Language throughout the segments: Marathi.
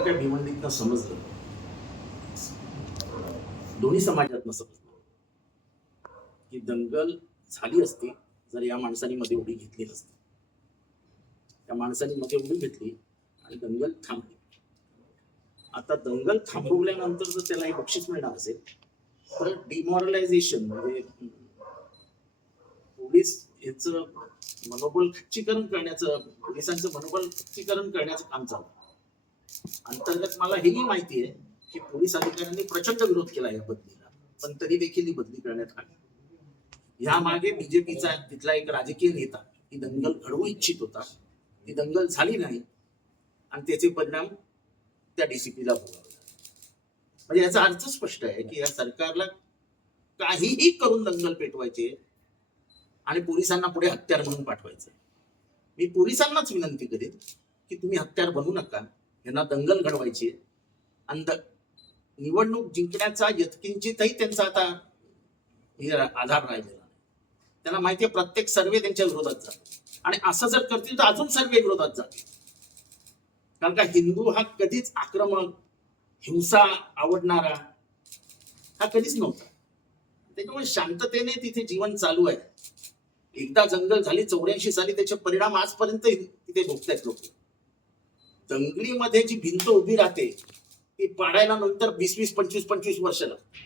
जे काय भिवंडीतनं समजलं. दोन्ही समाजातनं समजलं. की दंगल झाली असती जर या माणसाने मध्ये उडी घेतली नसती. त्या माणसाने मध्ये उडी घेतली आणि दंगल थांबली. आता दंगल थांबवल्यानंतर जर त्याला हे बक्षीस मिळणार असेल तर डिमॉरलायझेशन म्हणजे पोलीस ह्याच मनोबल खच्चीकरण करण्याचं पोलिसांचं मनोबल खच्चीकरण करण्याचं काम चालू अंतर्गत मला हेही माहिती आहे की पोलीस अधिकाऱ्यांनी प्रचंड विरोध केला या बदलीला पण तरी देखील ही बदली करण्यात आली. या मागे बीजेपीचा तिथला एक राजकीय नेता ही दंगल घडवू इच्छित होता ती दंगल झाली नाही आणि त्याचे परिणाम त्या डीसीपीला भोगावे म्हणजे याचा अर्थ स्पष्ट आहे की या सरकारला काहीही करून दंगल पेटवायचे आणि पोलिसांना पुढे हत्यार म्हणून पाठवायचं. मी पोलिसांनाच विनंती करेन की तुम्ही हत्यार बनवू नका यांना दंगल घडवायची आहे. आणि द- निवडणूक जिंकण्याचा यत्किंचितही त्यांचा आता हे आधार राहिलेला नाही. त्यांना माहिती आहे प्रत्येक सर्वे त्यांच्या विरोधात जातो आणि असं जर करतील तर अजून सर्वे विरोधात जातील. कारण का हिंदू हा कधीच आक्रमक हिंसा आवडणारा हा कधीच नव्हता. त्याच्यामुळे शांततेने तिथे जीवन चालू आहे. एकदा जंगल झाली चौऱ्याऐंशी साली त्याचे परिणाम आजपर्यंत तिथे भोगतायत लोक. दंगलीमध्ये जी भिंत उभी राहते ती पाडायला नंतर वीस वीस पंचवीस पंचवीस वर्ष लागतात.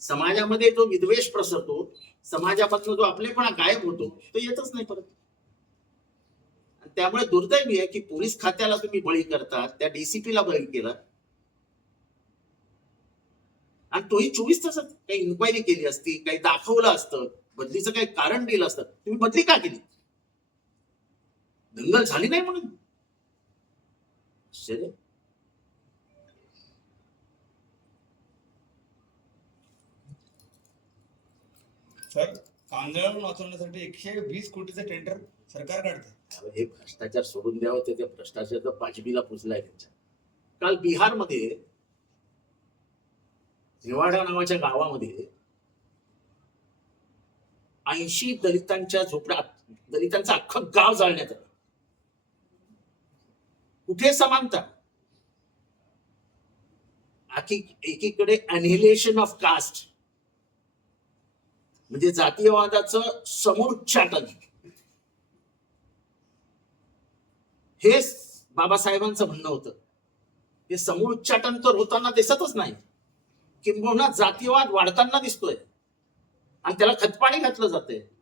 समाजामध्ये जो विद्वेष प्रसरतो समाजापासून जो आपलेपणा गायब होतो तो येतच नाही परत. त्यामुळे दुर्दैवी आहे की पोलीस खात्याला तुम्ही बळी करता त्या डीसीपीला बळी केला. आणि तोही चोवीस तासात काही इन्क्वायरी केली असती काही दाखवलं असतं बदलीचं काही कारण दिलं असतं तुम्ही बदली का केली? दंगल झाली नाही म्हणून? सर कांदळावर वाचवण्यासाठी एकशे वीस कोटीचं टेंडर सरकार काढतं. हे भ्रष्टाचार सोडून द्यावं ते त्या भ्रष्टाचार पाचबीला पुजलाय त्यांच्या काल बिहारमध्ये निवाडा नावाच्या गावामध्ये ऐंशी दलितांच्या झोपड्या दलितांचं अख्खं गाव जाळण्यात आलं. कुठे समानता? एकीकडे अनिहिलेशन ऑफ कास्ट म्हणजे जातीयवादाचं समोच्चाटन हे बाबासाहेबांचं म्हणणं होतं. हे समूळ उच्चाटन तर होताना दिसतच नाही. किंबहुना जातीयवाद वाढताना दिसतोय. आणि त्याला खतपाणी घातलं जाते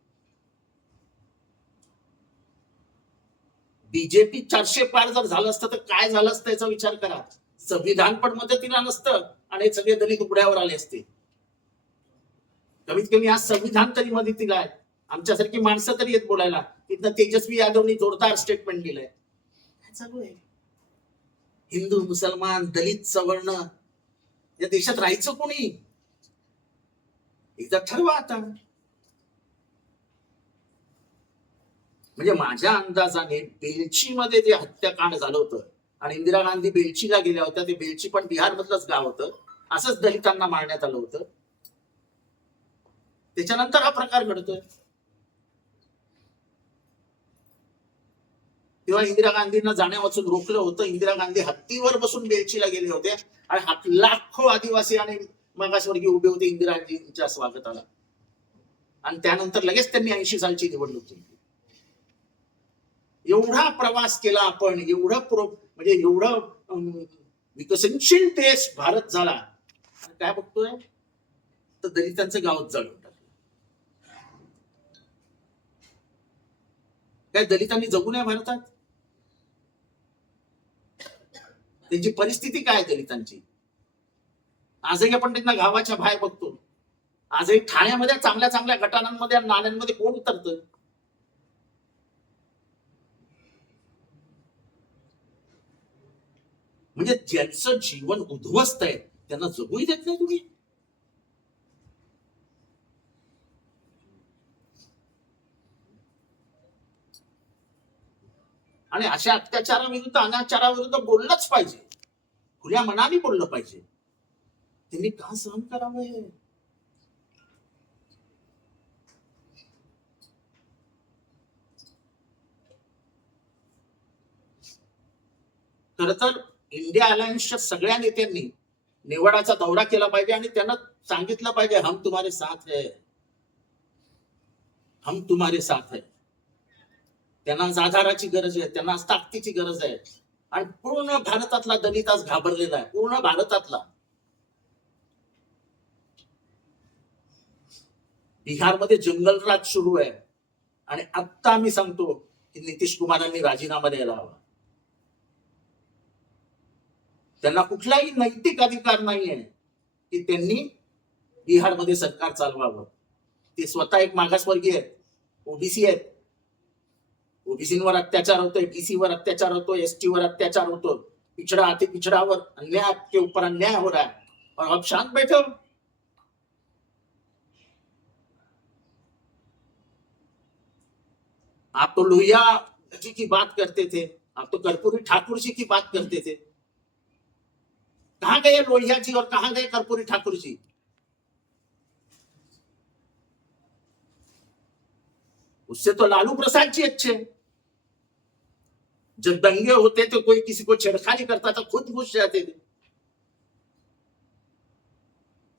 बीजेपी चारशे पार जर झालं असतं तर काय झालं असतं याचा विचार करा. संविधान पण मदतीला नसतं आणि सगळे दलित उघड्यावर आले असते. कमीत कमी आज संविधान तरी मदतीला आहे. आमच्यासारखी माणसं तरी येत बोलायला. तिथनं तेजस्वी यादवनी जोरदार स्टेटमेंट दिलंय काय चालू आहे? हिंदू मुसलमान दलित सवर्ण या देशात राहायचं कोणी? एकदा ठरवा आता. म्हणजे माझ्या अंदाजाने बेलचीमध्ये जे हत्याकांड झालं होतं आणि इंदिरा गांधी बेलचीला गेल्या होत्या ते बेलची पण बिहार मधलंच गाव होतं. असंच दलितांना मारण्यात आलं होतं. त्याच्यानंतर हा प्रकार घडतोय. तेव्हा इंदिरा गांधींना जाण्यापासून रोखलं होतं. इंदिरा गांधी हत्तीवर बसून बेलचीला गेले होते आणि लाखो आदिवासी आणि मागासवर्गीय उभे होते. इंदिरा स्वागताला. आणि त्यानंतर लगेच त्यांनी ऐंशी सालची निवडणूक केली एवढा प्रवास केला आपण एवढं प्रो म्हणजे एवढं विकसनशील देश भारत झाला. काय बघतोय? तर दलितांचं गावच जाळून टाकलं काय दलितांनी जगू नये भारतात? त्यांची परिस्थिती काय आहे दलितांची? आजही आपण त्यांना गावाच्या बाहेर बघतो. आजही ठाण्यामध्ये चांगल्या चांगल्या गटारांमध्ये नाण्यांमध्ये कोण उतरतं? म्हणजे ज्यांचं जीवन उद्ध्वस्त आहे त्यांना जगूही देत नाही तुम्ही. आणि अशा अत्याचाराविरुद्ध अनाचाराविरुद्ध बोललंच पाहिजे. खुल्या मनाने बोललं पाहिजे. त्यांनी का सहन करावं हे? खर तर इंडिया अलायन्सच्या सगळ्या नेत्यांनी निवडाचा दौरा केला पाहिजे आणि त्यांना सांगितलं पाहिजे हम तुम्हारे साथ है. हम तुम्हारे साथ है. त्यांना आज आधाराची गरज आहे त्यांना आज ताकदीची गरज आहे. आणि पूर्ण भारतातला दलित आज घाबरलेला आहे पूर्ण भारतातला. बिहारमध्ये जंगलराज सुरू आहे. आणि आत्ता मी सांगतो की नितीश कुमारांनी राजीनामा द्यायला हवा. त्यांना कुठलाही नैतिक अधिकार नाहीये की त्यांनी बिहारमध्ये सरकार चालवावं. स्वतः एक मागासवर्गीय आहेत. ओबीसी आहेत. ओबीसीवर अत्याचार होतोय बीसी वर अत्याचार होतोय एसटी वर अत्याचार होतो पिछड़ा अति पिछड़ावर अन्याय के ऊपर अन्याय हो रहा है. और आप शांत बैठे हो. आप तो लोहिया जी की बात करते थे, आप तो कर्पूरी ठाकुर जी की बात करते थे. कहाँ गए लोहिया जी और कहाँ गए कर्पूरी ठाकुर जी? उससे तो लालू प्रसाद जी अच्छे। जब दंगे होते थे, कोई किसी को छेड़खानी करता था, खुद घुस जाते थे।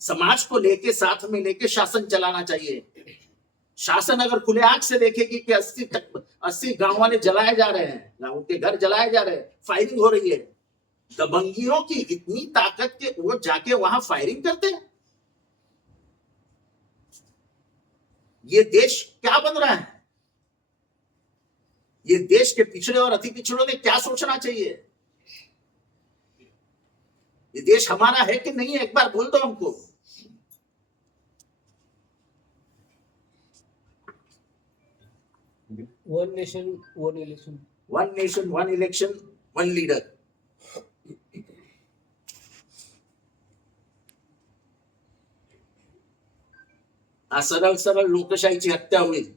समाज को लेके, साथ में लेके शासन चलाना चाहिए। शासन अगर खुले आँख से देखेगी कि अस्सी अस्सी गाँव वाले जलाए जा रहे हैं, गाँव के घर जलाए जा रहे हैं फायरिंग हो रही है। दबंगियों की इतनी ताकत के वो जाके वहाँ फायरिंग करते हैं? ये देश क्या बन रहा है? ये देश के पिछड़े और अति पिछड़ों ने क्या सोचना चाहिए? ये देश हमारा है कि नहीं है? एक बार बोल दो हमको। One nation one election one nation one election one leader हा सरळ सरळ लोकशाहीची हत्या होईल.